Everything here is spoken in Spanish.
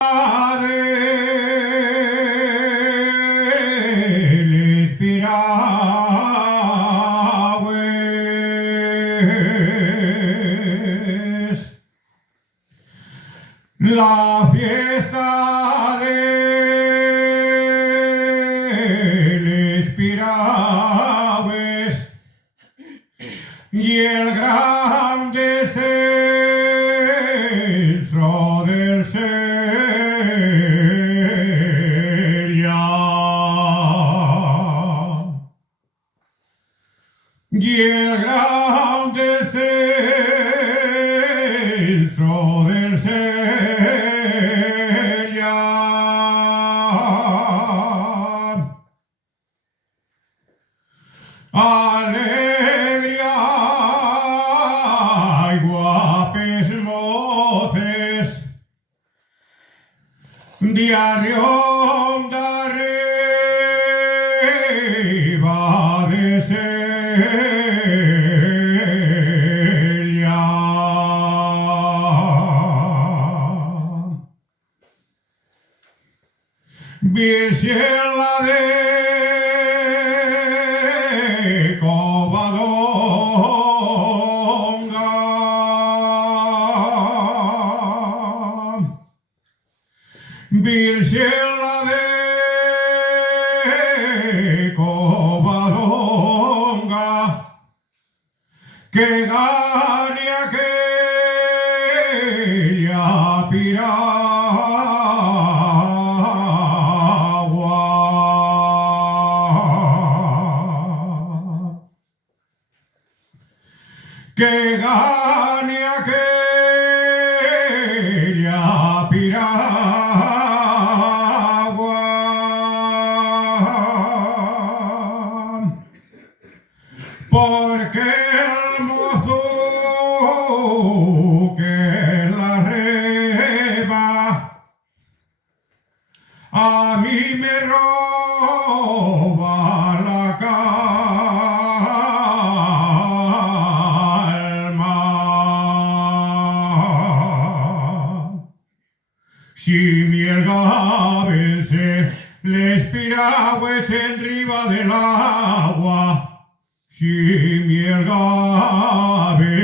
La fiesta del Espiraves y el gran descenso del Celia y el gran descenso del Celia. Alegría y guapes moces de Arrión d'Arriba de Celia. Virgen la de Covadonga, Virgen la de Covadonga, que gane aquella piragua. Que gane aquella piragua, porque el mozo que la reba a mí me roba la calma. Si mi elgavense les piragües en riba del agua, si mi elgavense